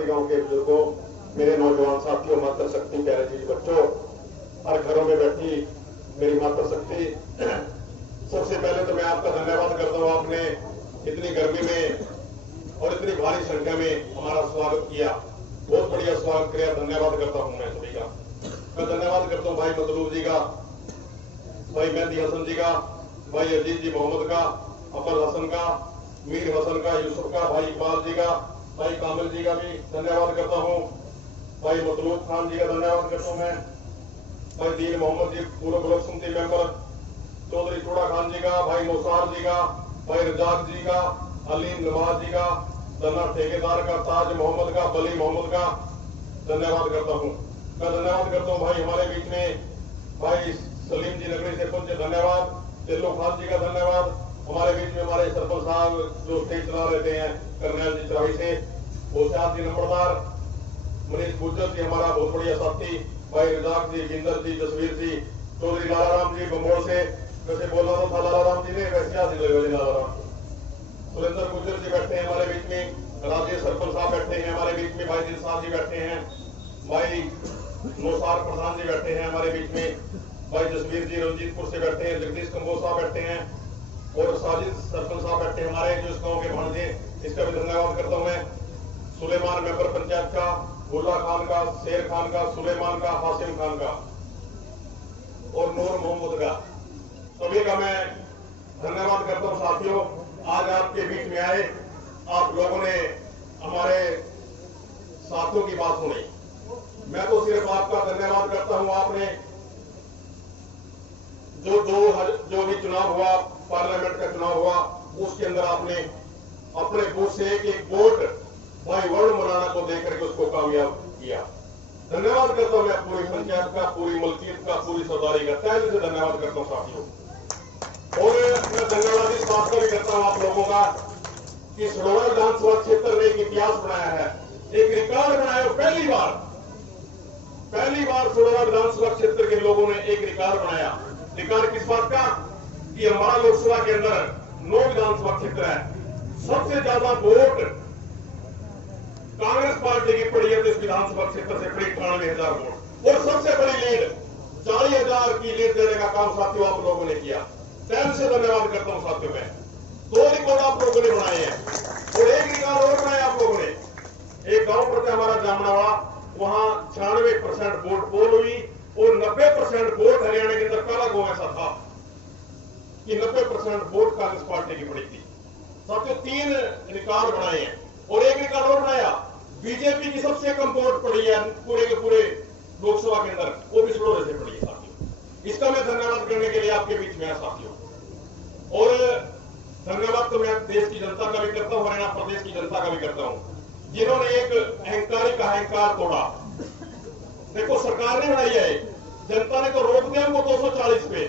सभी गांव के बुजुर्गों, मेरे नौजवान साथियों, मातृशक्ति प्यारे चीज बच्चों, हर घरों में बैठी मेरी मातृशक्ति, सबसे पहले तो मैं आपका धन्यवाद करता हूं। आपने इतनी गर्मी में और इतनी भारी संख्या में हमारा स्वागत किया, बहुत बढ़िया स्वागत किया। धन्यवाद करता हूं मैं सभी का। मैं धन्यवाद करता हूं भाई मतलूब जी का, भाई मेहदी हसन जी का, भाई अजीज जी मोहम्मद का, अफर हसन का, मीर हसन का, यूसुफ का, भाई इकबाल जी का, भाई कामिल जी का भी धन्यवाद करता हूं। भाई मतलूब खान जी का धन्यवाद करता हूं मैं। भाई दीन मोहम्मद जी पूर्व ब्लॉक समिति मेंबर, चौधरी चूड़ा खान जी का, भाई मोसार जी का, भाई रजाक जी का, अलीम नवाज जी का, धन्ना ठेकेदार का, ताज मोहम्मद का, बली मोहम्मद का धन्यवाद करता हूं। मैं धन्यवाद करता हूं भाई हमारे बीच में भाई सलीम जी नगरी से पहुंचे, धन्यवाद। दिल्लू खान जी का धन्यवाद। हमारे बीच में हमारे सरपंच साहब जो स्टेज चला रहते हैं करनैल जी चराही से, होशियार जी नंबरदार, मनीष गुर्जर जी हमारा बहुत बढ़िया साथी, भाई रजाक जी, जिंदर जी, जसवीर जी, चौधरी लालाराम जी बंबोड़ से, वैसे बोलना तो था लालाराम जी ने, वैसे याद नहीं लालाराम, सुरेंद्र गुर्जर जी बैठे हैं हमारे बीच में, राजेश सरपंच साहब बैठे हैं हमारे बीच में, भाई दिलसाद जी बैठे हैं, भाई मोसार प्रधान जी बैठे हैं हमारे बीच में, भाई जसवीर जी रंजीतपुर से बैठे हैं, जगदीश कंबोज साहब बैठे हैं और साजिद सरपंच साहब बैठे हैं हमारे जो इस गाँव के भाणजे, इसका भी धन्यवाद करता हूँ मैं। सुलेमान मेंबर पंचायत का, गुल्ला खान का, शेर खान का, सुलेमान का, हासिम खान का और नूर मोहम्मद का, सभी का मैं धन्यवाद करता हूँ। साथियों, आज आपके बीच में आए, आप लोगों ने हमारे साथियों की बात सुनी। मैं तो सिर्फ आपका धन्यवाद करता हूं। आपने जो भी चुनाव हुआ, पार्लियामेंट का चुनाव हुआ, उसके अंदर आपने अपने बूथ से एक वोट भाई वरुण मुराना को देकर के उसको कामयाब किया। धन्यवाद करता हूं मैं पूरी पंचायत का, पूरी मलकियत का, पूरी सरदारी का तहे दिल से धन्यवाद करता हूं साथियों। और मैं धन्यवाद इस बात का भी करता हूं आप लोगों का कि सड़ोरा विधानसभा क्षेत्र ने एक इतिहास बनाया है, एक रिकॉर्ड बनाया। पहली बार सड़ोरा विधानसभा क्षेत्र के लोगों ने एक रिकॉर्ड बनाया। रिकॉर्ड किस बात का कि हमारा लोकसभा के अंदर 9 विधानसभा क्षेत्र है, सबसे ज्यादा वोट कांग्रेस पार्टी की पड़ी है, तो इस विधानसभा क्षेत्र से पड़ी 98,000 वोट और सबसे बड़ी लीड 40,000 की लीड देने का काम साथियों आप लोगों ने किया। तहे से धन्यवाद करता हूं साथियों। मैं 2 रिकॉर्ड आप लोगों ने बनाए हैं और एक रिकॉर्ड और बनाया आप लोगों ने। एक गांव पड़ता है हमारा जामनावाड़ा, वहां 96% वोट पोल हुई और 90% वोट हरियाणा के अंदर पहला गांव ऐसा था कि 90% वोट कांग्रेस पार्टी की पड़ी थी। साथियों 3 रिकॉर्ड बनाए हैं और एक रिकॉर्ड और बनाया, बीजेपी की सबसे कम वोट पड़ी है पूरे के पूरे लोकसभा के अंदर, वो भी सड़ोरे से पड़ी है साथियों। इसका मैं धन्यवाद करने के लिए आपके बीच में है साथियों। और धन्यवाद तो मैं देश की जनता का भी करता हूं, हरियाणा प्रदेश की जनता का भी करता हूं, जिन्होंने एक अहंकारी का अहंकार तोड़ा। देखो सरकार ने बनाई है, जनता ने तो रोक दिया उनको 240 पे,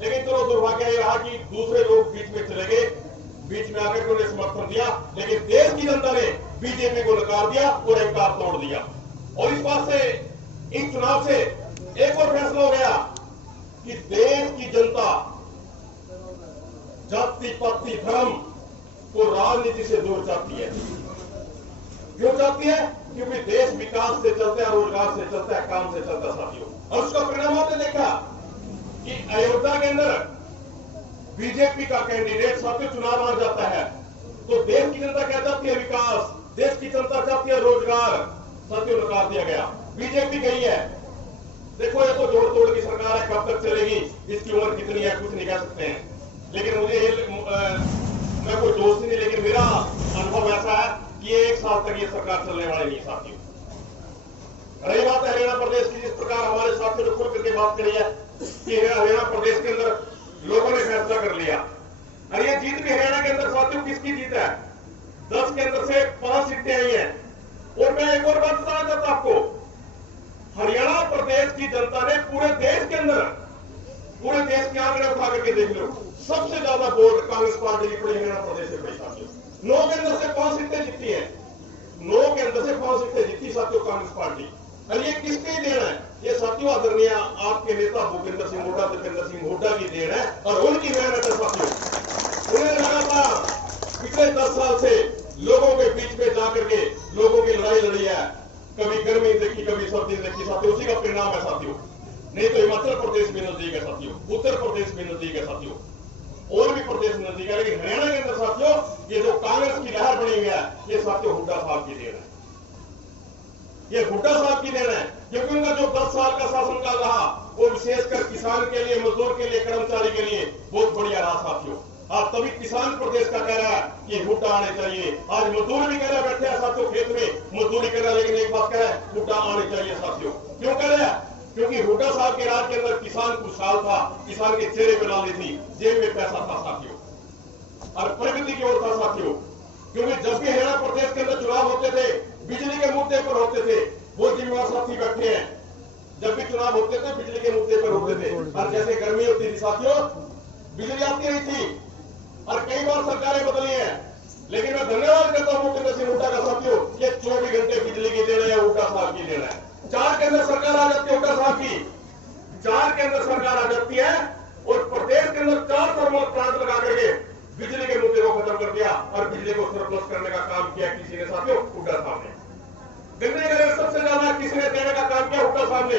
लेकिन चलो दुर्भाग्य यह रहा कि दूसरे लोग बीच में चले गए, बीच में आकर उन्हें समर्थन दिया, लेकिन देश की जनता ने बीजेपी को नकार दिया और अहंकार तोड़ दिया। और इस बात से, इन चुनाव से एक और फैसला हो गया कि देश की जनता जाति पाति धर्म को राजनीति से दूर चाहती है। क्यों चाहती है? क्योंकि देश विकास से चलता है, रोजगार से चलता है, काम से चलता है साथियों। और उसका परिणाम आपने देखा कि अयोध्या के अंदर बीजेपी का कैंडिडेट साथियों चुनाव हार जाता है, तो देश की जनता क्या चाहती है? विकास। देश की जनता चाहती है रोजगार, साथियों नकार दिया गया। बीजेपी गई है, देखो ये तो जोड़ तोड़ की सरकार है, कब तक चलेगी, इसकी उम्र कितनी है कुछ नहीं कह सकते हैं। लेकिन मुझे मैं कोई दोस्त नहीं, लेकिन मेरा अनुभव ऐसा है कि ये 1 साल तक ये सरकार चलने वाली नहीं साथियों। रही बात है हरियाणा प्रदेश की, जिस प्रकार हमारे साथियों ने खुल करके बात करी है कि हरियाणा प्रदेश के अंदर लोगों ने फैसला कर लिया। और ये जीत भी हरियाणा के अंदर साथियों किसकी जीत है? 10 के अंदर से 5 सीटें आई हैं। और मैं एक और बात बताना चाहता हूं आपको, हरियाणा प्रदेश की जनता ने पूरे देश के अंदर, पूरे देश के आंकड़े उठा करके देख लो, सबसे ज्यादा वोट कांग्रेस पार्टी की पड़ी हरियाणा प्रदेश से पड़ी साथियों। 9 के अंदर से 5 सीटें जीती है, 9 के अंदर से 5 सीटें जीती साथियों कांग्रेस पार्टी। और ये किसकी देन है? ये साथियों आदरणीय आपके नेता भूपेंद्र सिंह हुड्डा, दीपेंद्र सिंह हुड्डा की देन है और उनकी मेहनत है साथियों। उन्हें लगा था पिछले 10 साल से लोगों के बीच में जाकर के लोगों की लड़ाई लड़ी है, कभी गर्मी देखी कभी सर्दी देखी साथियों, उसी का परिणाम है साथियों। नहीं तो हिमाचल प्रदेश भी नजदीक है साथियों, उत्तर प्रदेश भी नजदीक है साथियों, और भी प्रदेश नजदीक है, लेकिन हरियाणा के अंदर साथियों ये जो कांग्रेस की लहर बनी हुई है, ये साथियों हुड्डा साहब की देन है, ये हुड्डा साहब की देन है। क्योंकि उनका जो 10 साल का शासनकाल रहा वो विशेषकर किसान के लिए, मजदूर के लिए, कर्मचारी के लिए बहुत बढ़िया रहा साथियों। आज तभी किसान प्रदेश का कह रहा है कि हुड्डा आने चाहिए, आज मजदूर भी कह रहा है, बैठे हैं साथियों खेत में मजदूरी कर रहा है, लेकिन एक बात कह रहा है हुड्डा आने चाहिए साथियों। क्यों कह रहा है? क्योंकि हुड्डा साहब के राज के अंदर किसान खुशहाल था, किसान के चेहरे पर लाली थी, जेब में पैसा था साथियों, और प्रगति की ओर था साथियों। क्योंकि जब भी हरियाणा प्रदेश के अंदर चुनाव होते थे, बिजली के मुद्दे पर होते थे, वो जिम्मेवार साथी बैठे हैं, जब भी चुनाव होते थे बिजली के मुद्दे पर होते थे। और जैसे गर्मी होती थी साथियों, बिजली आती नहीं थी, और कई बार सरकारें बदली हैं, लेकिन मैं धन्यवाद करता हूं भूपेंद्र सिंह हुड्डा का साथियों, ये 24 घंटे बिजली की देना है, हुड्डा साहब की देना है। 4 के अंदर सरकार आ जाती है हुड्डा साहब की, 4 के अंदर सरकार आ जाती है, और प्रदेश के अंदर 4 थर्मल प्लांट लगा करके बिजली के मुद्दे को खत्म कर दिया, और बिजली को सरप्लस करने का काम किया किसी ने साथियों, हुड्डा साहब ने। गन्ने का रेट सबसे ज्यादा किसने देने का काम किया? हुड्डा साहब ने।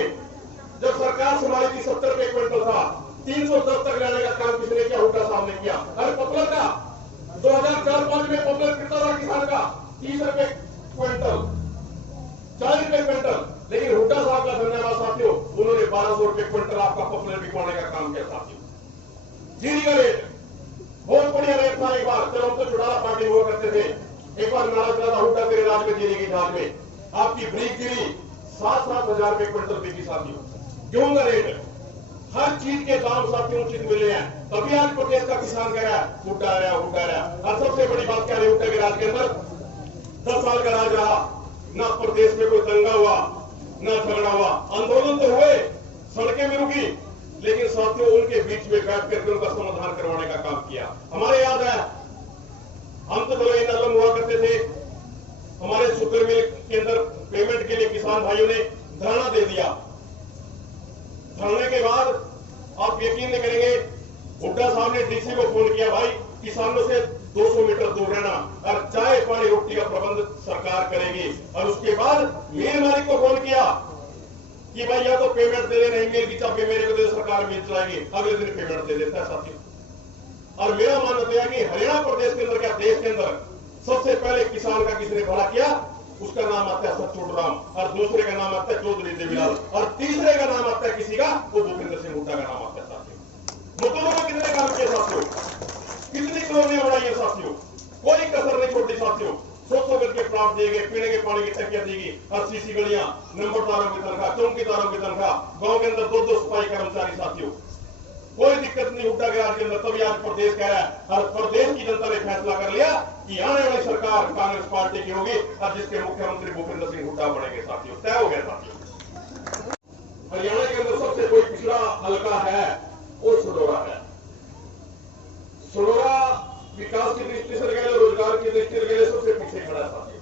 जब सरकार संभाली थी 70 रुपए क्विंटल था, 310 तक लाने का काम किसने किया? हुड्डा साहब ने किया। अरे पॉपुलर का 2004-5 में पॉपुलर कितना था किसान का? 30 रुपए क्विंटल, 40 रुपए क्विंटल, लेकिन हुड्डा साहब का धन्यवाद साथियों, उन्होंने 1200 रुपए क्विंटल आपका पॉपुलर बिकवाने का काम किया साथियों। जीरी का रेट बहुत बढ़िया रेट था, एक बार चलो हम तो चुनाव पार्टी हुआ करते थे, एक बार नारा चला था हुड्डा तेरे राज में जीरी की झाल में, आपकी ब्रीक जीरी 7-7 हजार रुपए क्विंटल बिकी साथियों। गेहूं का रेट, हर चीज के दाम साथियों उचित मिले हैं, तभी आज प्रदेश का किसान कह रहा है हुड्डा आ रहा, हुड्डा आ रहा। और सबसे बड़ी बात क्या है, हुड्डा के राज के अंदर 10 साल का राज रहा, ना प्रदेश में कोई दंगा हुआ, ना झगड़ा हुआ, आंदोलन तो हुए, सड़कें भी रुकी, लेकिन साथियों उनके बीच में बैठ करके उनका समाधान करवाने का काम किया। हमारे याद है, हम तो चलो इन अलम हुआ करते थे, हमारे शुगर मिल के अंदर पेमेंट के लिए किसान भाइयों ने धरना दे दिया। धरने के बाद आप यकीन नहीं करेंगे, हुड्डा साहब ने डीसी को फोन किया, भाई किसानों से 200 मीटर दूर रहना, और चाय पानी रोटी का प्रबंध सरकार करेगी। और उसके बाद मिल मालिक को फोन किया कि भाई या तो पेमेंट दे दे, नहीं मिल की चाबी मेरे को दे, सरकार मिल चलाएगी। अगले दिन पेमेंट दे देता है साथियों। और मेरा मानना है कि हरियाणा प्रदेश के अंदर, क्या देश के अंदर सबसे पहले किसान का किसने भला किया? उसका नाम आता है सचोट राम, और दूसरे का नाम आता है चौधरी देवीलाल, और तीसरे का नाम आता है किसी का, वो भूपेंद्र सिंह हुड्डा का नाम आता है साथियों। मजदूरों को कितने काम किए साथियों, कितनी कॉलोनियां बनाई है साथियों, कोई कसर नहीं छोड़ी साथियों। 100 गज के प्लांट दिए गए, पीने के पानी की टंकियां दी गई, और सीसी गलियां, नंबरदारों की तनख्वाह, चौकीदारों की तनख्वाह, गांव के अंदर 2-2 सफाई कर्मचारी साथियों, कोई दिक्कत नहीं हुड्डा के राज के अंदर। तभी आज प्रदेश कह रहा है, और प्रदेश की जनता ने फैसला कर लिया कि आने वाली सरकार कांग्रेस पार्टी की होगी, और जिसके मुख्यमंत्री भूपेंद्र सिंह हुड्डा बनेंगे साथियों, तय हो गया साथियों। हरियाणा के अंदर सबसे कोई पिछड़ा हल्का है वो सडोरा है। सडोरा विकास की दृष्टि से गए, रोजगार की दृष्टि से गए, सबसे पीछे खड़ा है साथियों।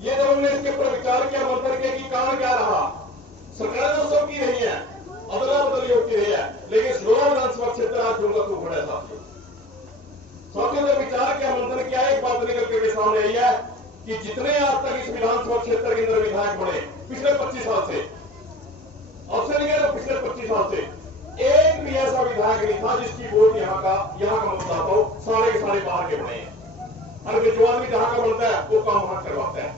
ये जब हमने इसके ऊपर विचार किया, मंथन किया कि कारण क्या रहा, सरकार तो सब की रही है, अदला बदली होती रही है, लेकिन सडोरा विधानसभा क्षेत्र आज होगा तो बड़ा साथियों। साथियों ने विचार किया, मंथन किया, एक बात निकल के सामने आई है कि जितने आज तक इस विधानसभा क्षेत्र के अंदर विधायक बने पिछले 25 साल से, अब से नहीं तो पिछले 25 साल से एक भी ऐसा विधायक नहीं था जिसकी वोट यहाँ का मतदाता हो, सारे के सारे बाहर के बने हैं। और जो आदमी जहां का बनता है वो काम वहां करवाता है।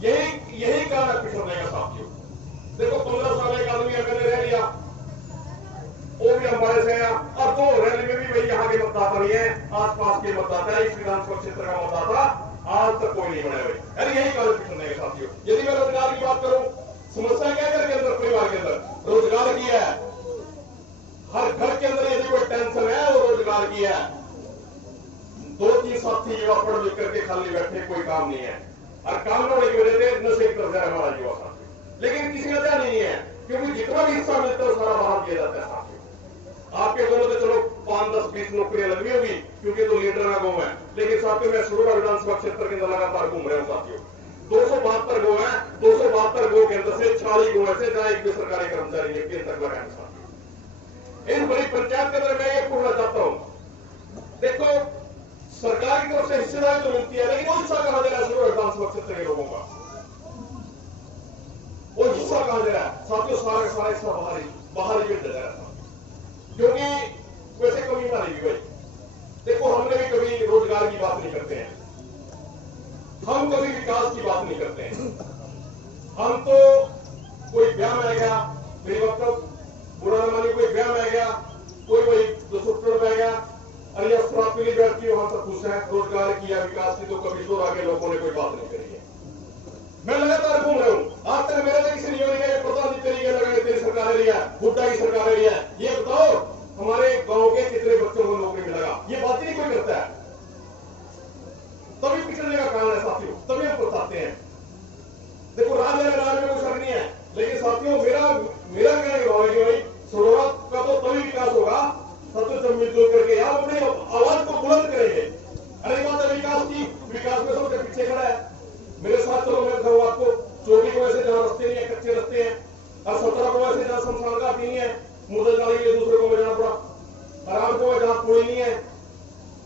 यही कारण है पिछड़ने का साथियों। देखो 15 साल एक आदमी अगर रह लिया, वो भी हमारे से है, और 2 रैली में भी वही यहाँ के मतदाता नहीं है, आसपास के मतदाता है, इस विधानसभा क्षेत्र का मतदाता आज तक कोई नहीं बने हुए। अरे यही कारण पिछड़ने का साथियों। यदि मैं रोजगार की बात करूं, समस्या क्या है घर के अंदर, परिवार के अंदर रोजगार की है, हर घर के अंदर यदि कोई टेंशन है वो रोजगार की है। 2-3 साथी युवा पढ़ लिख करके खाली बैठे, कोई काम नहीं है, और काम न होने की वजह से नशे की तरफ जा रहा हमारा युवा साथी। लेकिन किसी का ध्यान नहीं है, क्योंकि जितना भी हिस्सा मिलता है सारा बाहर दिया जाता है साथियों। आपके गांव में चलो 5-10-20 नौकरियां लगी होगी, क्योंकि तो लीडर का गांव है, लेकिन साथियों मैं सडोरा विधानसभा क्षेत्र के अंदर लगातार घूम रहा हूं साथियों। 272 गांव है, 272 गांव के अंदर से 40 गांव ऐसे जहां एक भी सरकारी कर्मचारी नहीं तक लगा है साथियों। इन बड़ी पंचायत के अंदर मैं ये पूछना चाहता हूं, देखो सरकार की तरफ से हिस्सेदारी तो मिलती है, लेकिन वो हिस्सा कहां दे रहा है विधानसभा क्षेत्र के लोगों का? वो हिस्सा कहां दे रहा है साथियों? सारा हिस्सा बाहर ही दे रहा है, क्योंकि वैसे कमी मानेगी भाई। देखो, हमने भी कभी रोजगार की बात नहीं करते हैं, हम कभी विकास की बात नहीं करते हैं। हम तो कोई ब्याह में आ गया, मेरी मतलब बुरा न मानी, कोई ब्याह में आ गया, कोई वही 200 में आ गया, अरे पीली बैठ की वहां तक खुश है। रोजगार की या विकास की तो कभी शोर आगे लोगों ने कोई बात नहीं करी है। मैं लगातार घूम रहा हूं, आज तक मेरे किसी नहीं होने पता नहीं तरीके लगे तेरी सरकार रही है, हुड्डा की सरकार रही है। ये बताओ हमारे गांव के कितने बच्चों को नौकरी मिलेगा? ये बात ही नहीं कोई करता है। तभी पिछड़ने का कारण है साथियों, तभी हम बताते हैं। देखो, राज में कोई शक नहीं है, लेकिन साथियों मेरा कहने का भाव है कि भाई सरोरा का तो तभी विकास होगा साथियों जब मिलजुल करके आप अपनी आवाज को बुलंद करेंगे। अरे बात है विकास की, विकास में सबसे पीछे खड़ा है। मेरे साथ चलो, मैं बताऊं आपको, 24 को ऐसे जहां रास्ते नहीं है, कच्चे रास्ते हैं, और 17 को ऐसे जहां शमशान घाट नहीं है, मुर्दे जाने के लिए दूसरे को में जाना पड़ा, और 8 को जहां पुल नहीं है,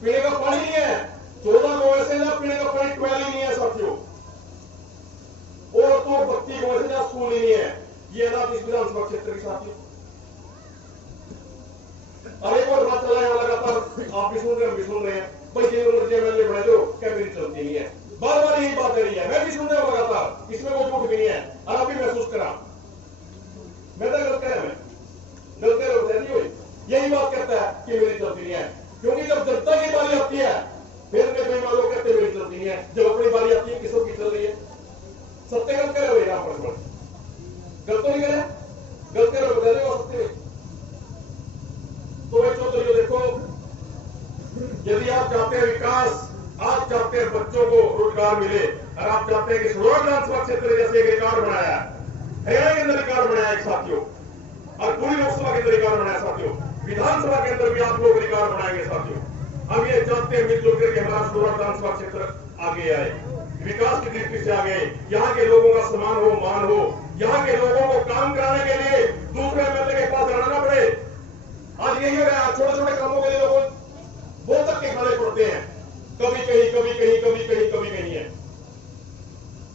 पीने का पानी नहीं है, 14 को ऐसे जहां पीने का पानी ट्वेल ही नहीं है साथियों, और तो 32 को ऐसे जहां स्कूल ही नहीं है। ये हालात इस विधानसभा क्षेत्र के साथियों। और एक और बात चला है लगातार, आप भी सुन रहे हैं, हम भी सुन रहे हैं, भाई जे एमएलए बने जो कैबिनेट चलती नहीं है, बार बार यही बात रही है। मैं भी सुन रहा हूं लगातार, इसमें कोई झूठ भी नहीं है, और आप भी महसूस करा। मैं तो गलत कह रहा, मैं गलत कह रहा नहीं हुई, यही बात कहता है कि मेरी चलती नहीं है, क्योंकि जब जनता की बारी आती है फिर मैं बेईमान लोग कहते मेरी चलती नहीं है, जब अपनी बारी आती है किसों की चल रही है? सत्य गलत कह रहे हो यहां पर, गलत तो नहीं कह रहे, गलत कह रहे हो, बता रहे हो सत्य। तो भाई चौधरी देखो, यदि आप चाहते हैं विकास, आप चाहते हैं बच्चों को रोजगार मिले, और आप चाहते हैं कि सरोरा विधानसभा क्षेत्र जैसे एक रिकॉर्ड बनाया हरियाणा के अंदर रिकॉर्ड बनाया एक साथियों, और पूरी लोकसभा के अंदर रिकॉर्ड बनाया साथियों, विधानसभा के अंदर भी आप लोग रिकॉर्ड बनाएंगे साथियों। हम ये चाहते हैं मिलजुल करके हमारा सरोरा विधानसभा क्षेत्र आगे आए, विकास की दृष्टि से आगे, यहाँ के लोगों का सम्मान हो, मान हो, यहाँ के लोगों को काम कराने के लिए दूसरे एमएलए के पास जाना ना पड़े। आज यही हो रहा है, छोटे छोटे कामों के लिए लोगों बहुत तक के खाने पड़ते हैं, कभी कहीं कभी कहीं कभी कहीं कभी कहीं है।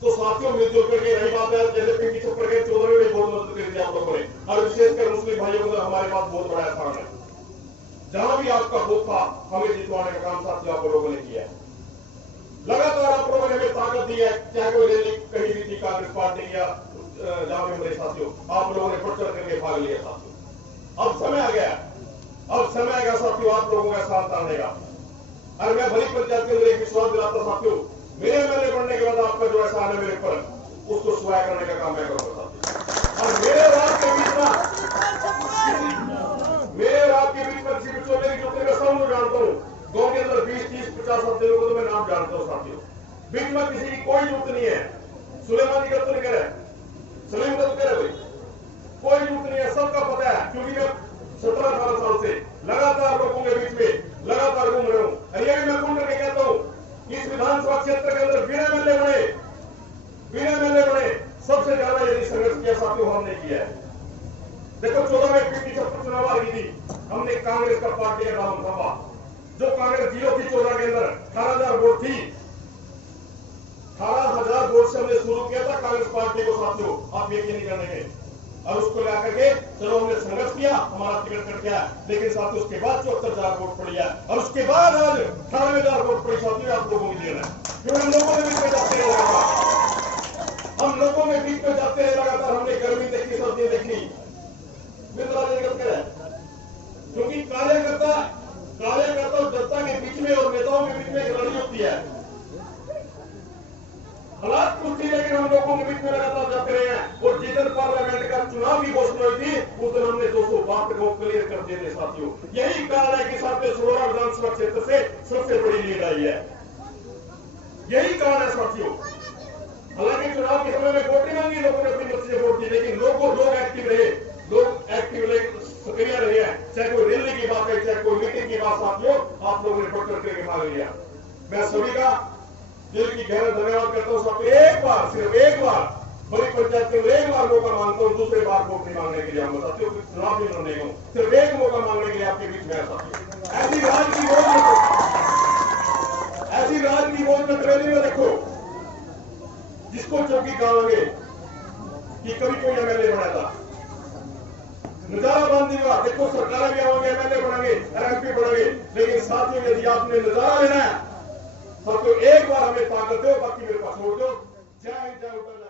तो साथियों मिलजुल करके, रही बात है जैसे पिंकी छप्पर के 14 में भी बहुत मदद करी थी आप लोगों ने, और विशेषकर मुस्लिम भाइयों को हमारे पास बहुत बड़ा स्थान है। जहां भी आपका वोट था हमें जितवाने का काम साथियों आप लोगों ने किया है। लगातार आप लोगों ने हमें ताकत दी है, चाहे कोई रैली कहीं भी थी कांग्रेस पार्टी या जहां भी मेरे साथियों, आप लोगों ने बढ़ चढ़ करके भाग लिया साथियों। अब समय आ गया, अब समय आएगा साथियों आप लोगों का साथ आने का। और मैं भली पंचायत के अंदर एक विश्वास दिलाता साथियों, मेरे एमएलए बनने के बाद आपका जो एहसान है मेरे पर, उसको स्वाय करने का काम मैं करूंगा साथियों। और मेरे और आपके बीच में किसी भी छोटे की चुटकी मैं सब जानता हूँ, गांव के अंदर 20, 30, 50 साथियों को तो मैं नाम जानता हूँ साथियों। बीच में किसी की कोई जरूरत नहीं है। सुलेमान की गलत तो नहीं कह रहे, सलीम का तो कह रहे भाई, कोई जरूरत नहीं है, सबका पता है, क्योंकि मैं 17-18 साल से लगातार लोगों के बीच में लगातार घूम रहा हूं। और ये भी मैं घूम करके कहता हूं, इस विधानसभा क्षेत्र के अंदर बिना एमएलए बने सबसे ज्यादा यदि संघर्ष किया साथियों हमने किया है। देखो 14 में पिंकी छप्पर चुनाव आ गई थी, हमने कांग्रेस का पार्टी का नाम था, जो कांग्रेस जीरो थी 14 के अंदर 18,000 वोट थी, 18,000 वोट से हमने शुरू किया था कांग्रेस पार्टी को साथियों, आप यकीन नहीं करेंगे। और उसको लेकर के चलो हमने संघर्ष किया, हमारा टिकट कट गया, लेकिन साथियों उसके बाद 74,000 वोट पड़ी है, और उसके बाद आज 98,000 वोट पड़ी साथियों आप लोगों की देना है, क्योंकि हम लोगों के बीच में जाते हैं लगातार, हम लोगों में बीच में जाते हैं लगातार। हमने गर्मी देखी, सर्दी देखी, क्योंकि कार्यकर्ता जनता के बीच में और नेताओं के बीच में एक लड़ाई होती है। हालात कुछ थी, लेकिन हम लोगों के बीच में लगातार जाते रहे हैं, और जिधर पार्लियामेंट का चुनाव की घोषणा हुई थी उस दिन हमने 200 को क्लियर कर दिए थे साथियों। यही कारण है कि साथियों सरोरा विधानसभा क्षेत्र से सबसे बड़ी लीड आई है, यही कारण है साथियों। हालांकि चुनाव के समय में वोट नहीं मांगी, लोगों ने अपनी मर्जी से वोट दी, लेकिन लोग एक्टिव रहे, सक्रिय रहे हैं, चाहे कोई रैली की बात है, चाहे कोई मीटिंग की बात साथियों, आप लोगों ने बढ़ करके भाग लिया। मैं सभी का दिल की गहरा धन्यवाद करता हूं साथियों। एक बार, सिर्फ एक बार बड़ी पंचायत के एक बार मौका मांगता हूं, दूसरे बार वोट नहीं मांगने के लिए आऊंगा साथियों, चुनाव भी लड़ने को सिर्फ एक मौका मांगने के लिए आपके बीच में साथियों। ऐसी राज की ऐसी राजनीति बहुत नटरेली में देखो, जिसको चौकी गाँवोगे कि कभी कोई एमएलए बना था, नजारा बांध दिया, देखो सरकार भी आओगे, एमएलए बनाएंगे, एमपी बनाएंगे, लेकिन साथियों यदि आपने नजारा लेना है तो एक बार हमें ताकत दो, बाकी मेरे पास छोड़ दो। जय हिंद, जय उत्तर।